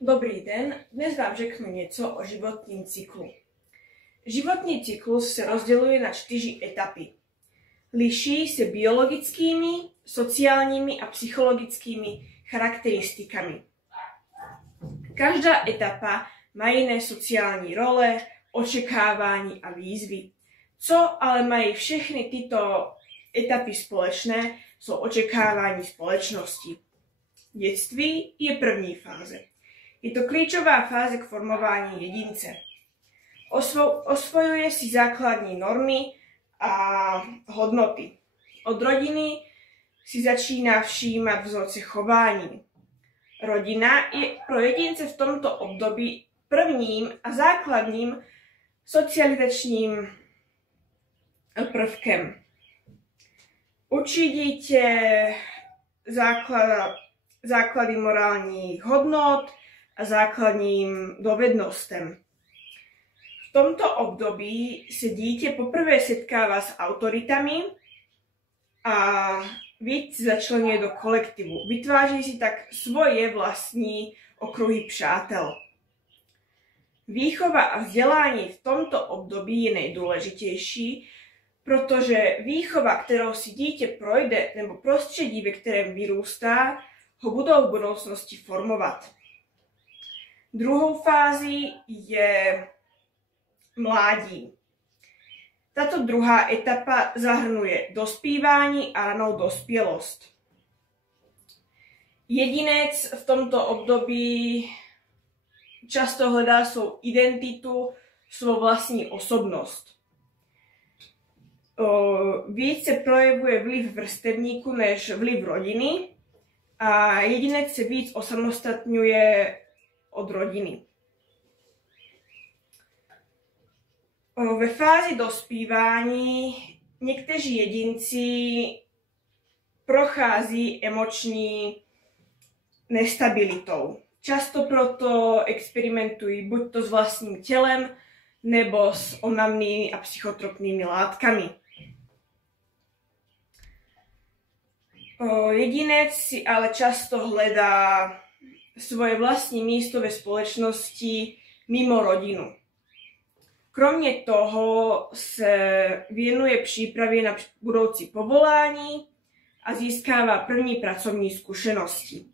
Dobrý den, dnes vám řeknu něco o životním cyklu. Životní cyklus se rozděluje na 4 etapy. Liší se biologickými, sociálními a psychologickými charakteristikami. Každá etapa má jiné sociální role, očekávání a výzvy. Co ale mají všechny tyto etapy společné, jsou očekávání společnosti. Dětství je první fáze. Je to klíčová fáze k formování jedince. Osvojuje si základní normy a hodnoty. Od rodiny si začíná všímat vzorce chování. Rodina je pro jedince v tomto období prvním a základním socializačním prvkem. Učí dítě základy morálních hodnot a základním dovednostem. V tomto období se dítě poprvé setkává s autoritami a víc začleňuje do kolektivu. Vytváří si tak svoje vlastní okruhy přátel. Výchova a vzdělání v tomto období je nejdůležitější, protože výchova, kterou si dítě projde, nebo prostředí, ve kterém vyrůstá, ho budou v budoucnosti formovat. Druhou fází je mládí. Tato druhá etapa zahrnuje dospívání a ranou dospělost. Jedinec v tomto období často hledá svou identitu, svou vlastní osobnost. Více projevuje vliv vrstevníku než vliv rodiny a jedinec se víc osamostatňuje od rodiny. Ve fázi dospívání někteří jedinci prochází emoční nestabilitou. Často proto experimentují buď to s vlastním tělem, nebo s omamnými a psychotropními látkami. Jedinec si ale často hledá svoje vlastní místo ve společnosti mimo rodinu. Kromě toho se věnuje přípravě na budoucí povolání a získává první pracovní zkušenosti.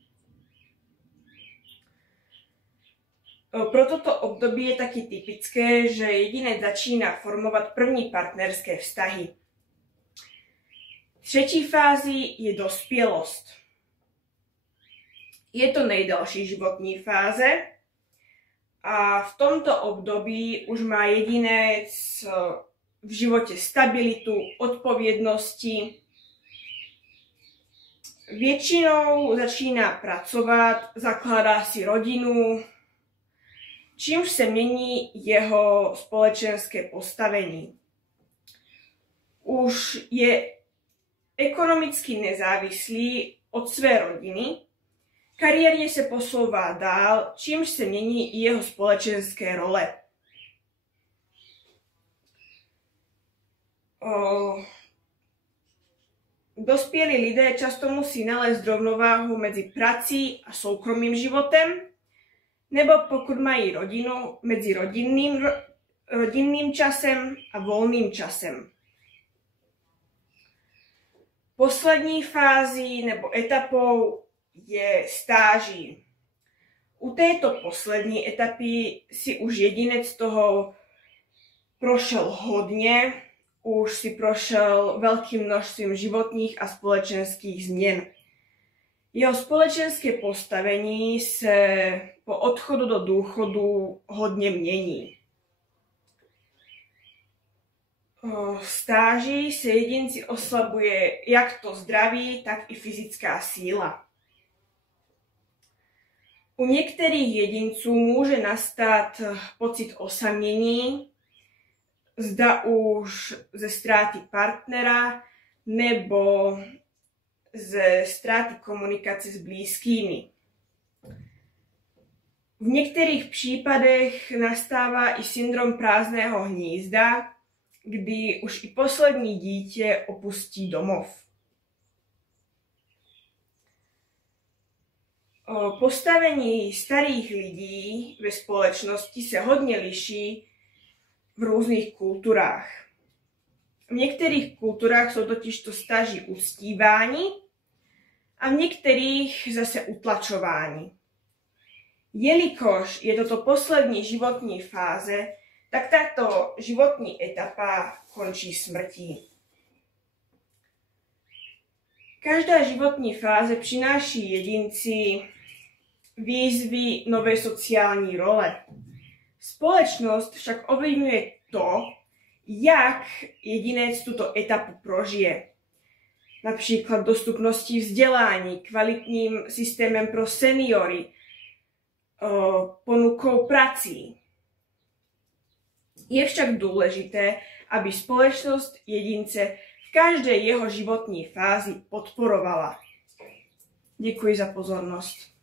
Pro toto období je taky typické, že jedinec začíná formovat první partnerské vztahy. Třetí fází je dospělost. Je to nejdelší životní fáze a v tomto období už má jedinec v životě stabilitu, odpovědnosti. Většinou začíná pracovat, zakládá si rodinu, čímž se mění jeho společenské postavení. Už je ekonomicky nezávislý od své rodiny, kariérně se posouvá dál, čímž se mění i jeho společenské role. Dospělí lidé často musí nalézt rovnováhu mezi prací a soukromým životem, nebo pokud mají rodinu, mezi rodinným časem a volným časem. Poslední fází nebo etapou je stáží. U této poslední etapy si už jedinec toho prošel hodně, už si prošel velkým množstvím životních a společenských změn. Jeho společenské postavení se po odchodu do důchodu hodně mění. Stáží se jedinci oslabuje jak to zdraví, tak i fyzická síla. U některých jedinců může nastat pocit osamění, zda už ze ztráty partnera nebo ze ztráty komunikace s blízkými. V některých případech nastává i syndrom prázdného hnízda, kdy už i poslední dítě opustí domov. Postavení starých lidí ve společnosti se hodně liší v různých kulturách. V některých kulturách jsou totiž to staří uctíváni a v některých zase utlačováni. Jelikož je toto poslední životní fáze, tak tato životní etapa končí smrtí. Každá životní fáze přináší jedinci výzvy nové sociální role. Společnost však ovlivňuje to, jak jedinec tuto etapu prožije. Například dostupností vzdělání, kvalitním systémem pro seniory, ponukou prací. Je však důležité, aby společnost jedince v každé jeho životní fázi podporovala. Děkuji za pozornost.